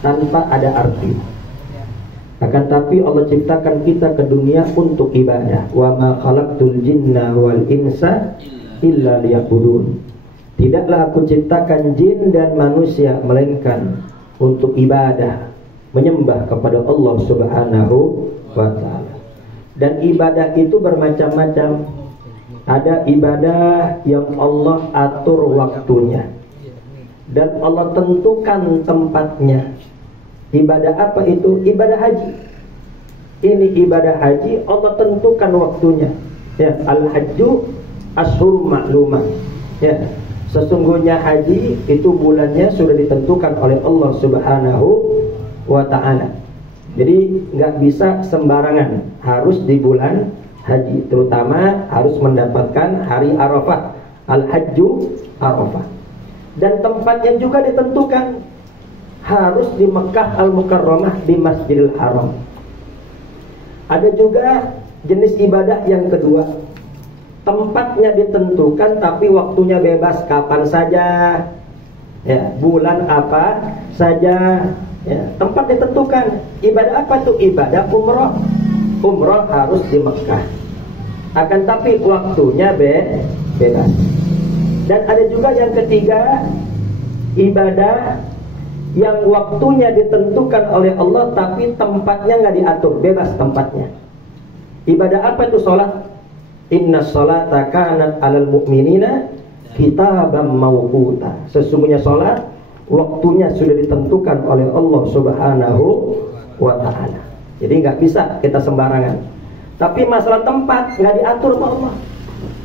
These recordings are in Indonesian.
tanpa ada arti. Akan tapi Allah ciptakan kita ke dunia untuk ibadah. Wa ma khalaqtul jinna wal insa illa liya'budun. Tidaklah aku ciptakan jin dan manusia melainkan untuk ibadah, menyembah kepada Allah Subhanahu wa ta'ala. Dan ibadah itu bermacam-macam. Ada ibadah yang Allah atur waktunya dan Allah tentukan tempatnya. Ibadah apa itu? Ibadah haji. Ini ibadah haji Allah tentukan waktunya. Ya, al-hajju ashhur ma'lumah. Ya, sesungguhnya haji itu bulannya sudah ditentukan oleh Allah Subhanahu wa ta'ala. Jadi nggak bisa sembarangan, harus di bulan haji, terutama harus mendapatkan hari Arafah, al-hajju Arafah. Dan tempatnya juga ditentukan, harus di Mekah Al-Mukarramah, di Masjidil Haram. Ada juga jenis ibadah yang kedua, tempatnya ditentukan tapi waktunya bebas, kapan saja, ya, bulan apa saja, ya, tempat ditentukan. Ibadah apa tuh? Ibadah umroh. Umroh harus di Mekah, akan tapi waktunya bebas. Dan ada juga yang ketiga, ibadah yang waktunya ditentukan oleh Allah tapi tempatnya nggak diatur, bebas tempatnya. Ibadah apa itu? Sholat. Inna sholata kanat alal mu'minina kitaban mawquta. Sesungguhnya sholat waktunya sudah ditentukan oleh Allah Subhanahu wa ta'ala. Jadi nggak bisa kita sembarangan. Tapi masalah tempat nggak diatur sama Allah.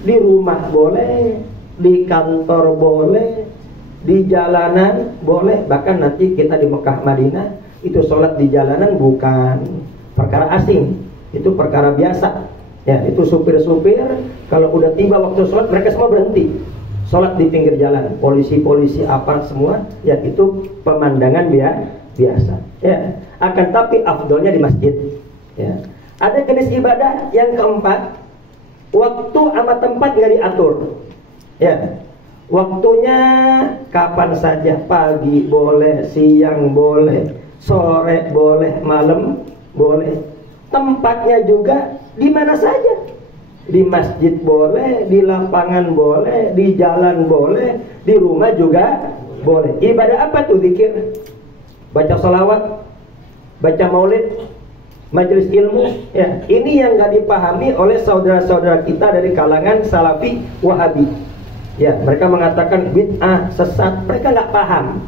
Di rumah boleh, di kantor boleh, di jalanan boleh. Bahkan nanti kita di Mekah Madinah itu sholat di jalanan bukan perkara asing, itu perkara biasa. Ya, itu supir-supir kalau udah tiba waktu sholat mereka semua berhenti sholat di pinggir jalan. Polisi-polisi apa semua, ya itu pemandangan biasa. Ya, akan tapi afdolnya di masjid. Ya. Ada jenis ibadah yang keempat, waktu sama tempat nggak diatur. Ya, waktunya kapan saja, pagi boleh, siang boleh, sore boleh, malam boleh. Tempatnya juga di mana saja. Di masjid boleh, di lapangan boleh, di jalan boleh, di rumah juga boleh. Ibadah apa tuh? Zikir, baca salawat, baca maulid, majelis ilmu. Ya, ini yang nggak dipahami oleh saudara-saudara kita dari kalangan Salafi Wahabi. Ya, mereka mengatakan bid'ah, sesat. Mereka nggak paham.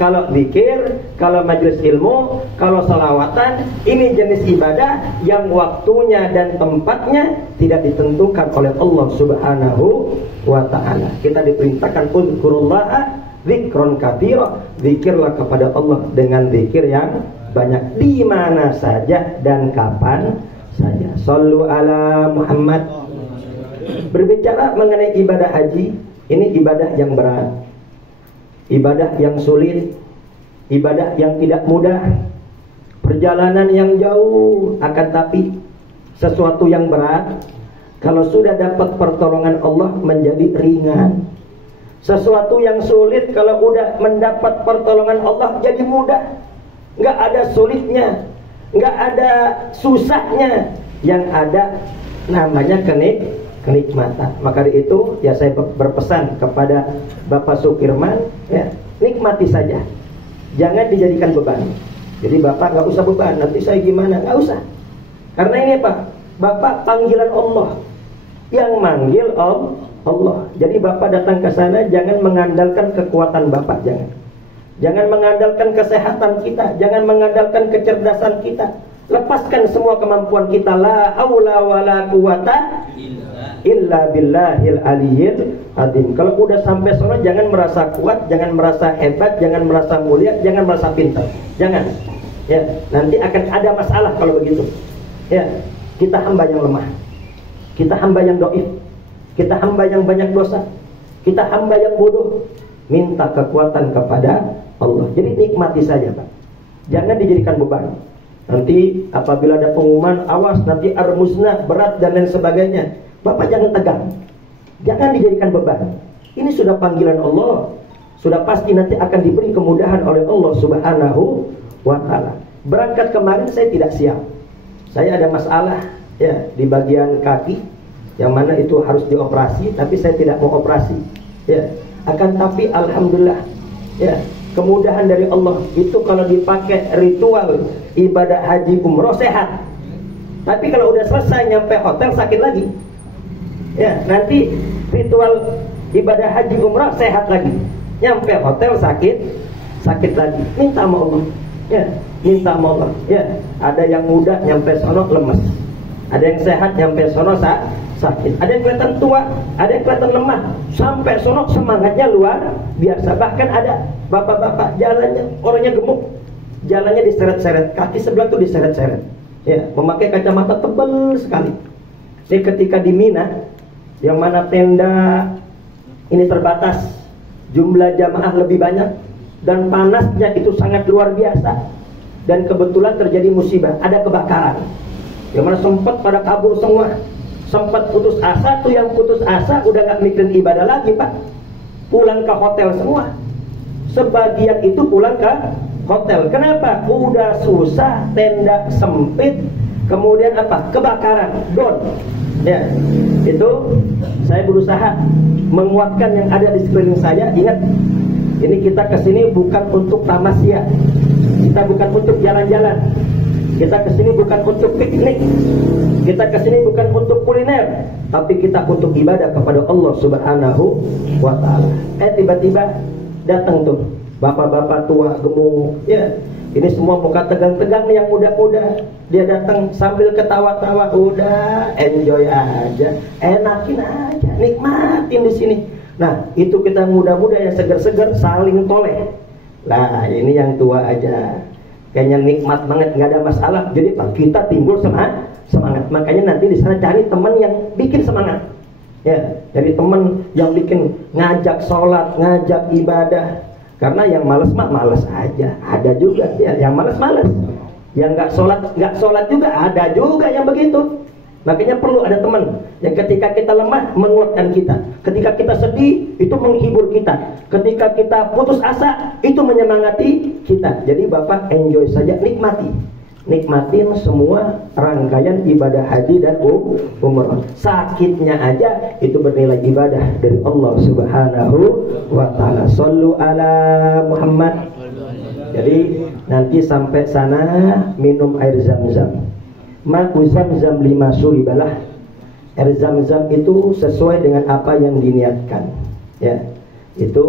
Kalau zikir, kalau majelis ilmu, kalau salawatan, ini jenis ibadah yang waktunya dan tempatnya tidak ditentukan oleh Allah Subhanahu wa ta'ala. Kita diperintahkan uzkurullaha dzikron katsira, zikirlah kepada Allah dengan zikir yang banyak, di mana saja dan kapan saja. Shallu ala Muhammad. Berbicara mengenai ibadah haji, ini ibadah yang berat, ibadah yang sulit, ibadah yang tidak mudah, perjalanan yang jauh. Akan tapi sesuatu yang berat, kalau sudah dapat pertolongan Allah menjadi ringan. Sesuatu yang sulit, kalau udah mendapat pertolongan Allah jadi mudah. Nggak ada sulitnya, nggak ada susahnya. Yang ada namanya kenikmatan. Maka dari itu ya saya berpesan kepada Bapak Sukirman, ya, nikmati saja, jangan dijadikan beban. Jadi Bapak nggak usah beban, nanti saya gimana, nggak usah. Karena ini Pak, Bapak panggilan Allah, yang manggil Allah. Jadi Bapak datang ke sana jangan mengandalkan kekuatan Bapak, jangan mengandalkan kesehatan kita, jangan mengandalkan kecerdasan kita. Lepaskan semua kemampuan kita. La haula wala quwata illa billahil aliyyil azim. Kalau udah sampai sana jangan merasa kuat, jangan merasa hebat, jangan merasa mulia, jangan merasa pintar. Jangan. Ya, nanti akan ada masalah kalau begitu. Ya, kita hamba yang lemah. Kita hamba yang dhaif. Kita hamba yang banyak dosa. Kita hamba yang bodoh. Minta kekuatan kepada Allah. Jadi nikmati saja, Pak. Jangan dijadikan beban. Nanti apabila ada pengumuman, awas nanti ar-musnah, berat dan lain sebagainya, Bapak jangan tegang. Jangan dijadikan beban. Ini sudah panggilan Allah. Sudah pasti nanti akan diberi kemudahan oleh Allah Subhanahu wa ta'ala. Berangkat kemarin saya tidak siap. Saya ada masalah ya di bagian kaki yang mana itu harus dioperasi, tapi saya tidak mau operasi. Ya, akan tapi alhamdulillah ya, kemudahan dari Allah itu kalau dipakai ritual ibadah haji umroh sehat. Tapi kalau udah selesai nyampe hotel sakit lagi. Ya, nanti ritual ibadah haji umroh sehat lagi. Nyampe hotel sakit lagi. Minta sama Allah. Ya, minta sama Allah. Ya, ada yang muda nyampe sono lemes. Ada yang sehat nyampe sono sakit. Ada yang kelihatan tua, ada yang kelihatan lemah. Sampai sono semangatnya luar biasa. Bahkan ada bapak-bapak jalannya orangnya gemuk. Jalannya diseret-seret, kaki sebelah tuh diseret-seret. Ya, memakai kacamata tebal sekali. Ini ketika di Mina, yang mana tenda ini terbatas, jumlah jamaah lebih banyak, dan panasnya itu sangat luar biasa. Dan kebetulan terjadi musibah, ada kebakaran. Yang mana sempat pada kabur semua. Sempat putus asa, tuh yang putus asa udah gak mikirin ibadah lagi Pak. Pulang ke hotel semua. Sebagian itu pulang ke hotel. Kenapa? Udah susah, tenda sempit. Kemudian apa? Kebakaran, down. Ya, itu saya berusaha menguatkan yang ada di sekeliling saya. Ingat, ini kita kesini bukan untuk tamasya. Kita bukan untuk jalan-jalan. Kita kesini bukan untuk piknik. Kita kesini bukan untuk kuliner, tapi kita untuk ibadah kepada Allah Subhanahu wa ta'ala. Tiba-tiba datang tuh bapak-bapak tua gemuk. Ya, ini semua muka tegang-tegang nih yang muda-muda. Dia datang sambil ketawa-tawa. Udah enjoy aja, enakin aja, nikmatin di sini. Nah, itu kita muda-muda yang segar-segar saling toleh. Lah, ini yang tua aja kayaknya nikmat banget, nggak ada masalah. Jadi Pak, kita timbul semangat. Makanya nanti di sana cari teman yang bikin semangat. Ya, jadi teman yang bikin ngajak sholat, ngajak ibadah. Karena yang malas mah malas aja. Ada juga ya, yang malas-malas. Yang nggak sholat juga ada juga yang begitu. Makanya perlu ada teman yang ketika kita lemah menguatkan kita. Ketika kita sedih itu menghibur kita. Ketika kita putus asa itu menyemangati kita. Jadi Bapak enjoy saja, nikmatin semua rangkaian ibadah haji dan umrah. Sakitnya aja itu bernilai ibadah dari Allah Subhanahu wa ta'ala. Shallu ala Muhammad. Jadi nanti sampai sana minum air zam-zam. Ma'u zam-zam 5 suribalah. Air zam-zam itu sesuai dengan apa yang diniatkan. Ya, itu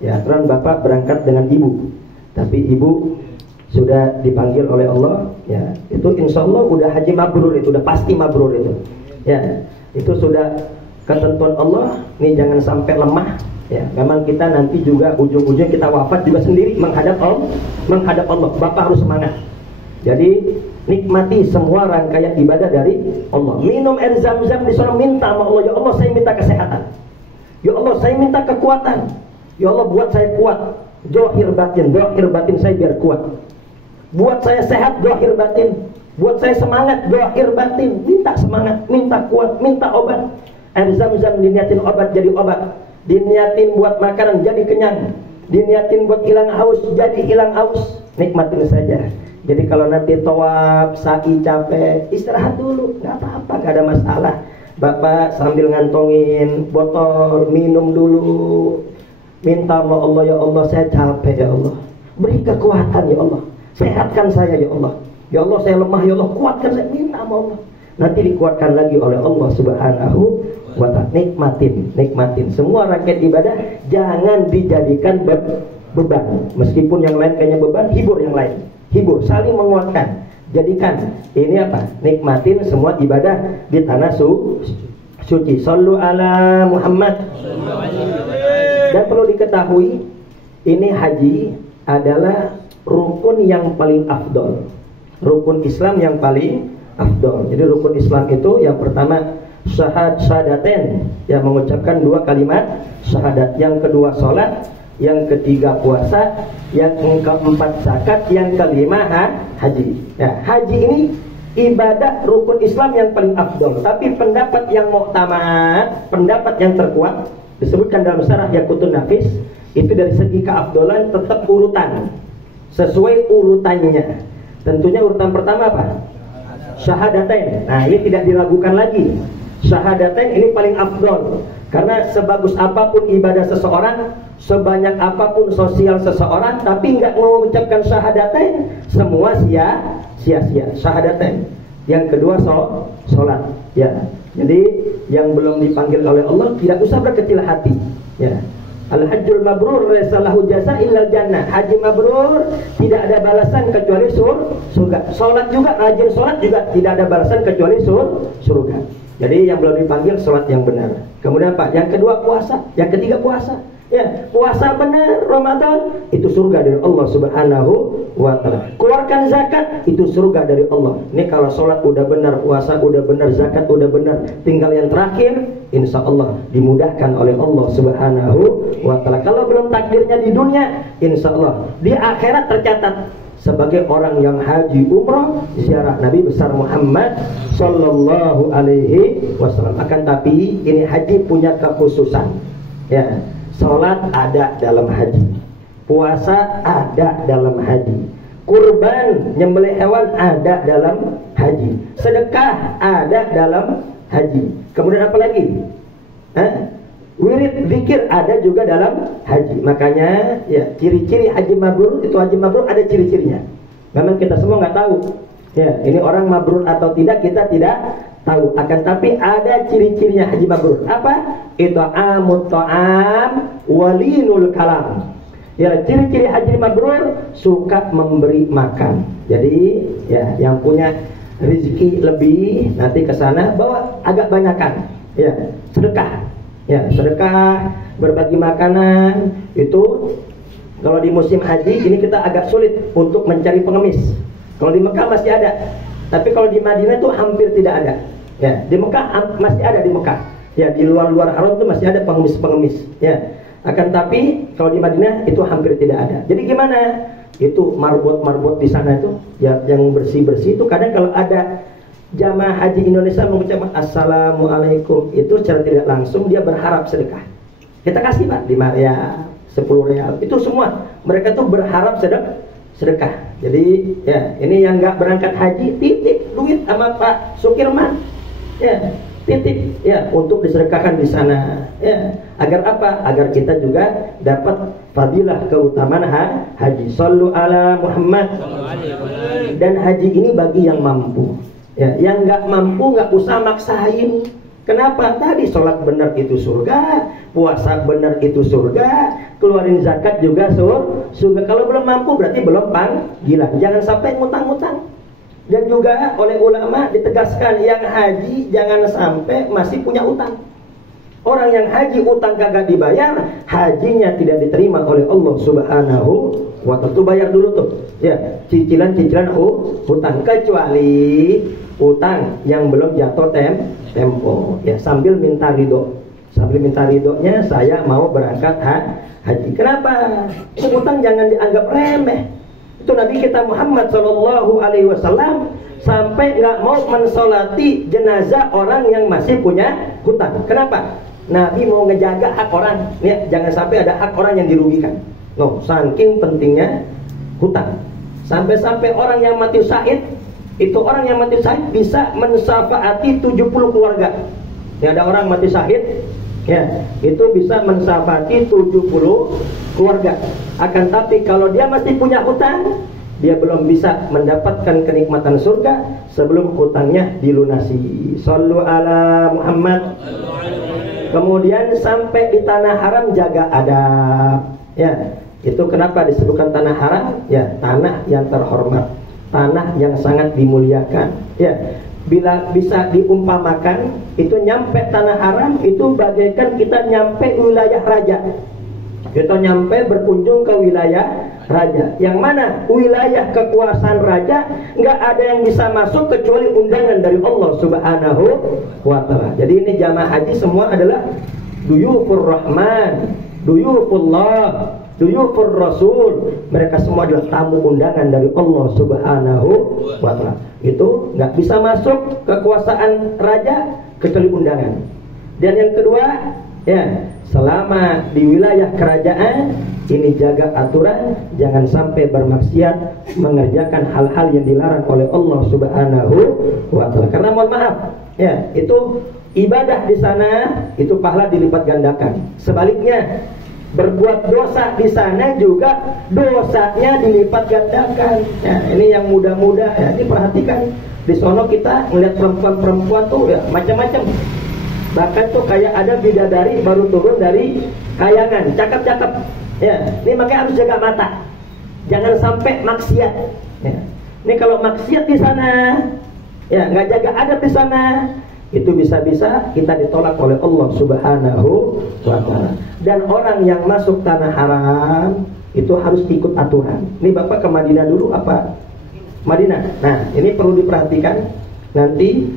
ya terang Bapak berangkat dengan ibu. Tapi ibu sudah dipanggil oleh Allah. Ya, itu insya Allah udah haji mabrur, itu udah pasti mabrur itu. Ya, itu sudah ketentuan Allah. Nih jangan sampai lemah. Ya, memang kita nanti juga ujung-ujungnya kita wafat juga sendiri menghadap Allah. Bapak harus semangat. Jadi nikmati semua rangkaian ibadah dari Allah. Minum air zam-zam di sana, minta sama Allah, ya Allah saya minta kesehatan. Ya Allah saya minta kekuatan. Ya Allah buat saya kuat. Zahir batin saya biar kuat. Buat saya sehat zahir batin. Buat saya semangat zahir batin. Minta semangat, minta kuat, minta obat. Air zam-zam diniatin obat jadi obat. Diniatin buat makanan jadi kenyang. Diniatin buat hilang haus jadi hilang haus. Nikmatin saja. Jadi kalau nanti tawaf, sa'i capek, istirahat dulu, nggak apa-apa, nggak ada masalah. Bapak sambil ngantongin botol, minum dulu. Minta sama Allah, ya Allah saya capek ya Allah. Beri kekuatan ya Allah. Sehatkan saya ya Allah. Ya Allah saya lemah ya Allah, kuatkan saya. Minta sama Allah. Nanti dikuatkan lagi oleh Allah Subhanahu wa ta'ala. Nikmatin. Semua rangkaian ibadah jangan dijadikan beban. Meskipun yang lain kayaknya beban, hibur yang lain. Hibur, saling menguatkan. Jadikan ini apa? Nikmatin semua ibadah di tanah suci. Shallu ala Muhammad. Dan perlu diketahui, ini haji adalah rukun yang paling afdol. Rukun Islam yang paling afdol. Jadi rukun Islam itu yang pertama syahadaten, yang mengucapkan 2 kalimat syahadat. Yang kedua sholat. Yang ketiga puasa, yang keempat zakat, yang kelima haji. Ya, haji ini ibadah rukun Islam yang paling afdol. Tapi pendapat yang muktamad, pendapat yang terkuat disebutkan dalam syarah Yaqutun Nafis, itu dari segi keafdolan tetap urutan. sesuai urutannya. Tentunya urutan pertama apa? Syahadatain. Nah, ini tidak diragukan lagi. Syahadatain ini paling afdol. Karena sebagus apapun ibadah seseorang, sebanyak apapun sosial seseorang, tapi nggak mengucapkan syahadatain, semua sia-sia. Syahadatain. Yang kedua sholat. Ya. Jadi yang belum dipanggil oleh Allah tidak usah berkecil hati. Ya. Al-hajjul mabrur laisa lahu jasa illal jannah. Haji mabrur tidak ada balasan kecuali surga. Salat juga, rajin salat juga tidak ada balasan kecuali surga. Jadi yang belum dipanggil salat yang benar. Kemudian apa? Yang kedua puasa, yang ketiga puasa. Ya, puasa benar Ramadan itu surga dari Allah Subhanahu wa taala. Keluarkan zakat itu surga dari Allah. Ini kalau salat udah benar, puasa udah benar, zakat udah benar, tinggal yang terakhir insya Allah dimudahkan oleh Allah Subhanahu wa taala. Kalau belum takdirnya di dunia, insya Allah di akhirat tercatat sebagai orang yang haji umrah ziarah Nabi besar Muhammad sallallahu alaihi wasallam. Akan tapi ini haji punya kekhususan. Ya. Salat ada dalam haji, puasa ada dalam haji, kurban nyembelih hewan ada dalam haji, sedekah ada dalam haji. Kemudian apa lagi? Wirid zikir ada juga dalam haji. Makanya ya ciri-ciri haji mabrur itu, haji mabrur ada ciri-cirinya. Memang kita semua nggak tahu. Ya, ini orang mabrur atau tidak kita tidak tahu. Akan tapi ada ciri-cirinya haji mabrur. Apa? Itu amut ta'am walinul kalam. Ya, ciri-ciri haji mabrur suka memberi makan. Jadi ya yang punya rezeki lebih nanti ke sana bawa agak banyakan. Ya, sedekah. Ya, sedekah, berbagi makanan itu kalau di musim haji ini kita agak sulit untuk mencari pengemis. Kalau di Mekah masih ada, tapi kalau di Madinah itu hampir tidak ada. Ya, di Mekah masih ada di Mekah. Ya, di luar-luar haram itu masih ada pengemis-pengemis. Ya, akan tapi kalau di Madinah itu hampir tidak ada. Jadi gimana? Itu marbot-marbot di sana itu, ya, yang bersih-bersih itu kadang kalau ada jamaah haji Indonesia mengucapkan assalamualaikum itu secara tidak langsung dia berharap sedekah. Kita kasih Pak 5 real, 10 real. Itu semua mereka tuh berharap sedekah. Jadi ya ini yang nggak berangkat haji titip duit sama Pak Sukirman, ya titip ya untuk disedekahkan di sana. Ya agar apa? Agar kita juga dapat fadilah keutamaan haji. Shallu ala Muhammad. Dan haji ini bagi yang mampu. Ya, yang nggak mampu nggak usah maksain. Kenapa? Tadi sholat benar itu surga, puasa benar itu surga, keluarin zakat juga surga. Kalau belum mampu berarti belum panggilan. Jangan sampai ngutang-ngutang. Dan juga oleh ulama ditegaskan yang haji jangan sampai masih punya utang. Orang yang haji utang kagak dibayar, hajinya tidak diterima oleh Allah Subhanahu wa taala. Tuh bayar dulu tuh. Ya, cicilan hutang kecuali utang yang belum jatuh tempo. Ya, sambil minta ridho. Sambil minta ridhonya saya mau berangkat haji. Kenapa? Utang jangan dianggap remeh. Itu Nabi kita Muhammad sallallahu alaihi wasallam sampai nggak mau mensolati jenazah orang yang masih punya hutang. Kenapa? Nabi mau ngejaga hak orang. Ya, jangan sampai ada hak orang yang dirugikan. No, saking pentingnya hutang. Sampai-sampai orang yang mati syahid, itu orang yang mati syahid bisa mensafaati 70 keluarga. Ya, ada orang mati syahid, ya, itu bisa mensafaati 70 keluarga. Akan tapi kalau dia masih punya hutang, dia belum bisa mendapatkan kenikmatan surga sebelum hutangnya dilunasi. Shallu ala Muhammad. Kemudian sampai di tanah haram jaga adab. Ya, itu kenapa disebutkan tanah haram? Ya, tanah yang terhormat, tanah yang sangat dimuliakan. Ya, bila bisa diumpamakan, itu nyampe tanah haram itu bagaikan kita nyampe wilayah raja. Kita nyampe berkunjung ke wilayah raja. Yang mana wilayah kekuasaan raja nggak ada yang bisa masuk kecuali undangan dari Allah Subhanahu wa taala. Jadi ini jamaah haji semua adalah duyufur rahman, duyufullah, duyufur rasul. Mereka semua adalah tamu undangan dari Allah Subhanahu wa taala. Itu nggak bisa masuk kekuasaan raja kecuali undangan. Dan yang kedua, ya, selama di wilayah kerajaan Ini jaga aturan, jangan sampai bermaksiat, mengerjakan hal-hal yang dilarang oleh Allah Subhanahu wa Ta'ala. Karena mohon maaf, ya, itu ibadah di sana itu pahala dilipat gandakan. Sebaliknya, berbuat dosa di sana juga dosanya dilipat gandakan. Ya, ini yang muda-muda, ya, ini perhatikan. Di sono kita melihat perempuan-perempuan tuh ya macam-macam. Bahkan tuh kayak ada bidadari baru turun dari kayangan, cakep-cakep. Ya, ini makanya harus jaga mata. Jangan sampai maksiat. Ya. Ini kalau maksiat di sana, ya nggak jaga adab di sana, itu bisa-bisa kita ditolak oleh Allah Subhanahu wa Ta'ala. Dan orang yang masuk tanah haram itu harus ikut aturan. Ini Bapak ke Madinah dulu apa? Madinah. Nah, ini perlu diperhatikan. Nanti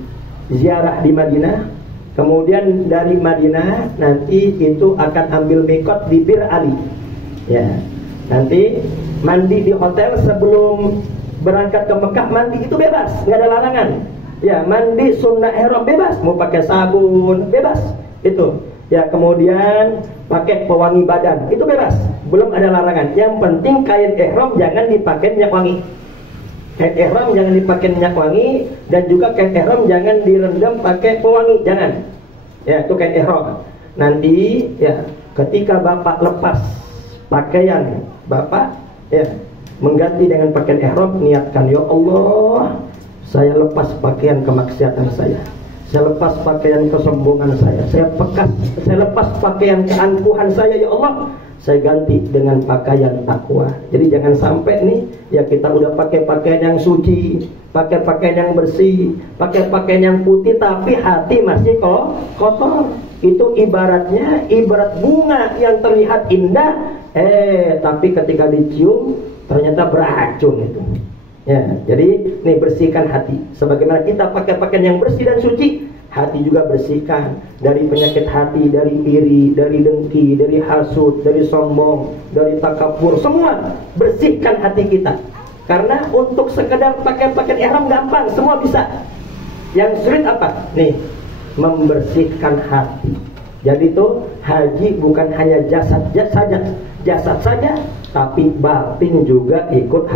ziarah di Madinah, kemudian dari Madinah nanti itu akan ambil mikot di Bir Ali. Ya, nanti mandi di hotel sebelum berangkat ke Mekah, mandi itu bebas, nggak ada larangan. Ya, mandi sunnah ihram bebas, mau pakai sabun bebas itu. Ya, kemudian pakai pewangi badan itu bebas, belum ada larangan. Yang penting kain ihram jangan dipakai minyak wangi. Kain ihram jangan dipakai minyak wangi, dan juga kain ihram jangan direndam pakai pewangi, jangan. Ya, itu kain ihram. Nanti ya, ketika Bapak lepas pakaian Bapak, ya, mengganti dengan pakaian ihram, niatkan, ya Allah, saya lepas pakaian kemaksiatan saya lepas pakaian kesombongan saya lepas pakaian keangkuhan saya, ya Allah, saya ganti dengan pakaian takwa. Jadi jangan sampai nih, ya kita udah pakai pakaian yang suci, pakai pakaian yang bersih, pakai pakaian yang putih, tapi hati masih kotor. Itu ibarat bunga yang terlihat indah, tapi ketika dicium ternyata beracun itu. Ya, jadi nih bersihkan hati. Sebagaimana kita pakai pakaian yang bersih dan suci, hati juga bersihkan dari penyakit hati, dari iri, dari dengki, dari hasud, dari sombong, dari takabur. Semua bersihkan hati kita. Karena untuk sekedar pakai pakaian ihram gampang, semua bisa. Yang sulit apa? Nih, membersihkan hati. Jadi itu haji bukan hanya jasad saja, tapi batin juga ikut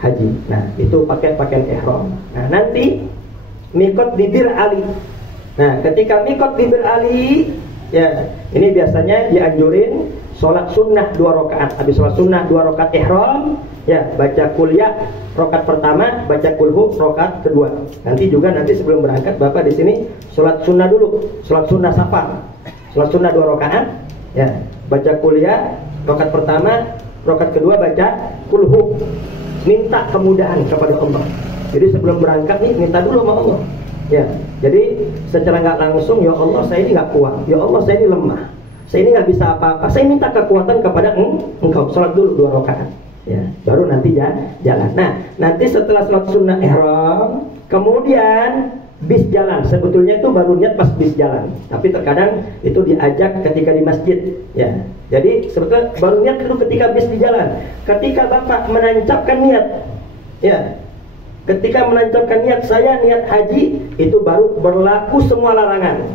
haji. Nah, itu pakai pakaian ihram. Nah, nanti mikot di Bir Ali. Nah, ketika mikot di Bir Ali, ya, ini biasanya dianjurin sholat sunnah 2 rakaat. Habis sholat sunnah 2 rakaat ihram, ya, baca kuliah rakaat pertama, baca kulhu rakaat kedua. Nanti sebelum berangkat Bapak di sini sholat sunnah dulu, sholat sunnah safar. Sholat sunnah 2 rakaat, ya, baca kuliah rakaat pertama, rakaat kedua baca kulhu. Minta kemudahan kepada Allah. Jadi sebelum berangkat nih minta dulu sama Allah. Ya, jadi secara nggak langsung, ya Allah, saya ini nggak kuat, ya Allah, saya ini lemah, saya ini nggak bisa apa-apa, saya minta kekuatan kepada Engkau. Sholat dulu 2 rakaat, ya, baru nanti jalan. Nah, nanti setelah sholat sunnah ihram, kemudian bis jalan. Sebetulnya itu baru niat pas bis jalan, tapi terkadang itu diajak ketika di masjid, ya. Jadi sebetulnya baru niat itu ketika bis di jalan. Ketika Bapak menancapkan niat, ya, ketika menancapkan niat, saya niat haji, itu baru berlaku semua larangan.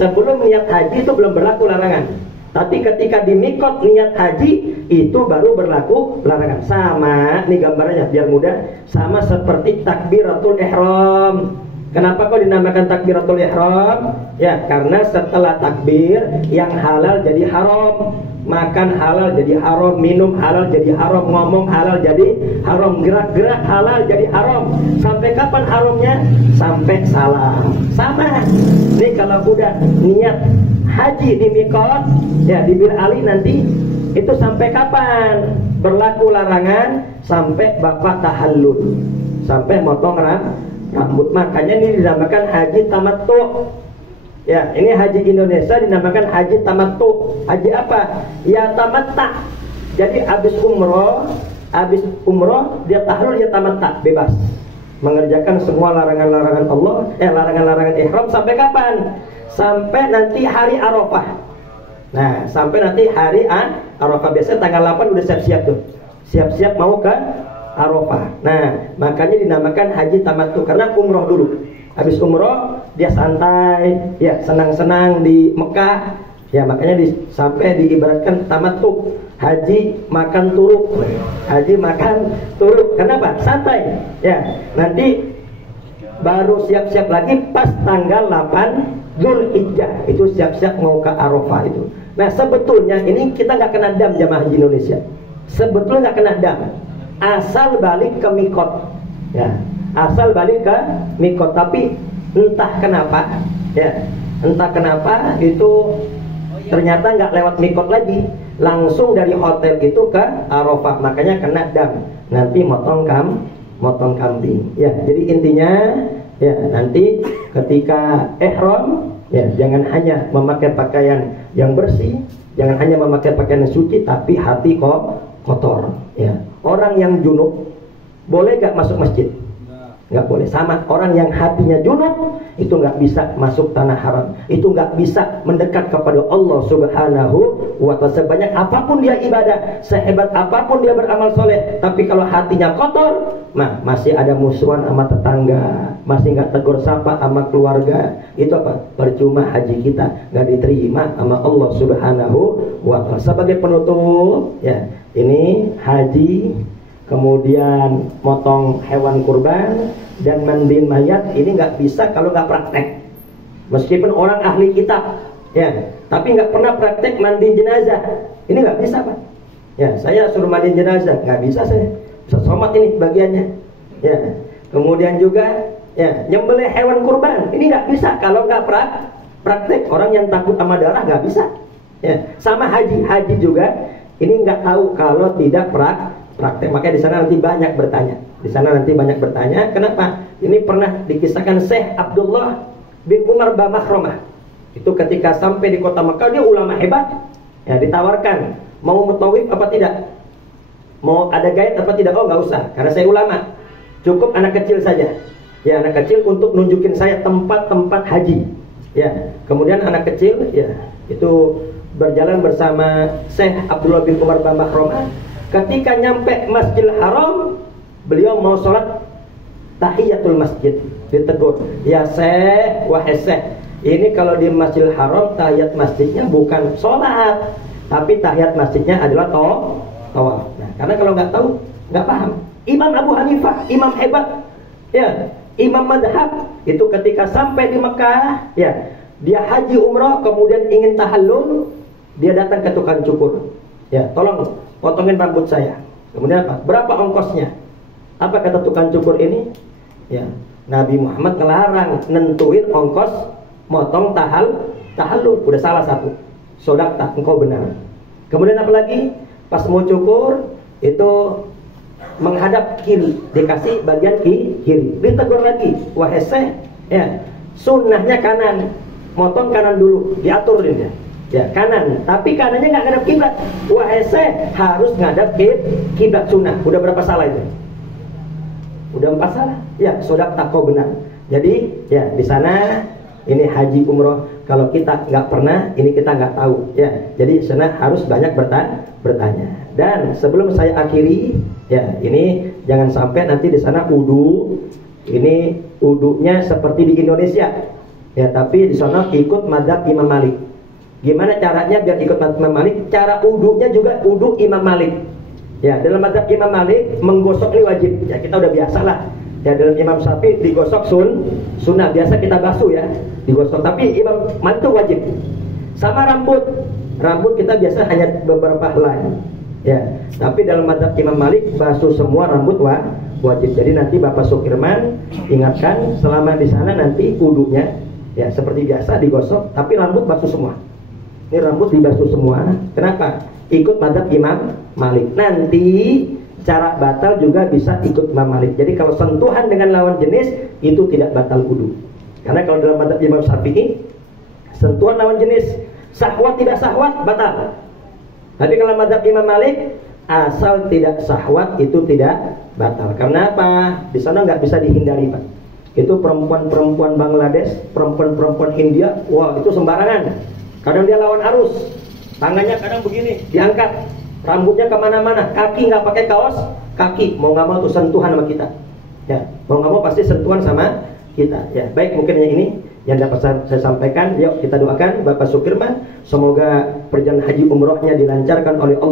Sebelum niat haji itu belum berlaku larangan. Tapi ketika di mikot niat haji, itu baru berlaku larangan. Sama, nih gambarnya biar mudah, sama seperti takbiratul ihram. Kenapa kok dinamakan takbiratul ihram? Ya, karena setelah takbir, yang halal jadi haram, makan halal jadi haram, minum halal jadi haram, ngomong halal jadi haram, gerak-gerak halal jadi haram. Sampai kapan haramnya? Sampai salam. Sama. Nih kalau udah niat haji di mikot, ya, di Bir Ali nanti, itu sampai kapan berlaku larangan? Sampai Bapak tahallul, sampai motong rambut. Makanya ini dinamakan haji tamattu. Ya, ini haji Indonesia dinamakan haji tamattu. Haji apa? Ya tamatta. Jadi habis umroh dia tahlul, ya tamatta, bebas. Mengerjakan semua larangan-larangan Allah, larangan-larangan ihram sampai kapan? Sampai nanti hari Arafah. Nah, sampai nanti hari Arafah. Biasanya tanggal 8 udah siap-siap tuh. Siap-siap mau ke Arafah. Nah, makanya dinamakan haji tamattu, karena umroh dulu. Habis umroh dia santai, ya, senang-senang di Mekah. Ya makanya sampai diibaratkan tamattu, haji makan turuk, haji makan turuk. Kenapa? Santai. Ya, nanti baru siap-siap lagi pas tanggal 8 Dzulhijjah itu siap-siap mau ke Arafah itu. Nah sebetulnya ini kita nggak kena dam jamaah haji Indonesia. Sebetulnya nggak kena dam, asal balik ke mikot. Ya, asal balik ke mikot. Tapi entah kenapa, ya entah kenapa itu ternyata nggak lewat mikot lagi, langsung dari hotel itu ke Arafah, makanya kena dam. Nanti motong kambing. Ya, jadi intinya ya nanti ketika ihram ya jangan hanya memakai pakaian yang bersih, jangan hanya memakai pakaian yang suci, tapi hati kok kotor. Ya, orang yang junub boleh gak masuk masjid? Nggak boleh. Sama orang yang hatinya junub itu nggak bisa masuk tanah haram, itu nggak bisa mendekat kepada Allah Subhanahu wa ta'ala. Sebanyak apapun dia ibadah, sehebat apapun dia beramal soleh, tapi kalau hatinya kotor, masih ada musuhan sama tetangga, masih nggak tegur sapa sama keluarga, itu apa? Percuma haji kita nggak diterima sama Allah Subhanahu wa ta'ala. Sebagai penutup ya, ini haji, kemudian motong hewan kurban dan mandiin mayat, ini nggak bisa kalau nggak praktek. Meskipun orang ahli kitab ya, tapi nggak pernah praktek mandiin jenazah, ini nggak bisa Pak. Ya, saya suruh mandiin jenazah nggak bisa, saya somat ini bagiannya. Ya, kemudian juga ya nyembelih hewan kurban, ini nggak bisa kalau nggak praktek. Orang yang takut sama darah nggak bisa. Ya, sama haji juga ini nggak tahu kalau tidak praktek. Makanya di sana nanti banyak bertanya. Kenapa? Ini pernah dikisahkan Syekh Abdullah bin Umar Bamakromah. Itu ketika sampai di kota Mekah, dia ulama hebat. Ya, ditawarkan mau mutawif apa tidak, mau ada guide apa tidak. Oh nggak usah, karena saya ulama. Cukup anak kecil saja. Ya, anak kecil untuk nunjukin saya tempat-tempat haji. Ya, kemudian anak kecil ya itu berjalan bersama Syekh Abdullah bin Umar Bamakromah. Ketika nyampe Masjidil Haram, beliau mau sholat tahiyatul masjid, ditegur, ya Syekh, wahai Syekh, ini kalau di Masjidil Haram tahiyat masjidnya bukan sholat, tapi tahiyat masjidnya adalah tawaf. Nah, karena kalau nggak tahu, nggak paham. Imam Abu Hanifah, imam hebat, ya, imam madhab, itu ketika sampai di Mekah, ya, dia haji umrah, kemudian ingin tahallul, dia datang ke tukang cukur, ya, tolong potongin rambut saya. Kemudian apa? Berapa ongkosnya? Apa kata tukang cukur ini? Ya, Nabi Muhammad ngelarang nentuin ongkos motong tahallul. Udah salah satu. Sodakta, engkau benar. Kemudian apa lagi? Pas mau cukur itu menghadap kiri, dikasih bagian kiri. Ditegur lagi, wahai Syekh, ya, sunnahnya kanan, motong kanan dulu, diaturin ya. Ya, kanan, tapi kanannya nggak ngadap kiblat. Wahai Syekh, harus ngadap kiblat sunnah. Udah berapa salah itu? Udah 4 salah. Ya, sodakta, kau benar. Jadi, ya di sana ini haji umroh. Kalau kita nggak pernah, ini kita nggak tahu. Ya, jadi di sana harus banyak bertanya. Dan sebelum saya akhiri, ya ini jangan sampai nanti di sana wudu. Ini wudunya seperti di Indonesia. Ya, tapi di sana ikut mazhab Imam Malik. Gimana caranya biar ikut Imam Malik? Cara wudunya juga wudu Imam Malik. Ya, dalam mazhab Imam Malik menggosok ini wajib. Ya, kita udah biasa lah. Ya, dalam Imam Syafi'i digosok sunnah. Biasa kita basuh ya, digosok. Tapi Imam Malik itu wajib. Sama rambut. Rambut kita biasa hanya beberapa helai. Ya, tapi dalam mazhab Imam Malik basuh semua rambut wajib. Jadi nanti Bapak Sukirman ingatkan selama di sana nanti wudunya ya seperti biasa digosok, tapi rambut basuh semua. Ini rambut dibasuh semua. Kenapa? Ikut mazhab Imam Malik. Nanti cara batal juga bisa ikut Imam Malik. Jadi kalau sentuhan dengan lawan jenis itu tidak batal wudu. Karena kalau dalam mazhab Imam Syafi'i, sentuhan lawan jenis, syahwat tidak syahwat batal. Tapi kalau mazhab Imam Malik, asal tidak syahwat itu tidak batal. Karena apa? Di sana nggak bisa dihindari Pak. Itu perempuan-perempuan Bangladesh, perempuan-perempuan India, wah itu sembarangan. Kadang dia lawan arus, tangannya kadang begini, diangkat, rambutnya kemana-mana, kaki nggak pakai kaos, kaki mau nggak mau tuh sentuhan sama kita, ya mau nggak mau pasti sentuhan sama kita, ya baik mungkin yang ini yang dapat saya sampaikan. Yuk kita doakan Bapak Sukirman, semoga perjalanan haji umrohnya dilancarkan oleh Allah.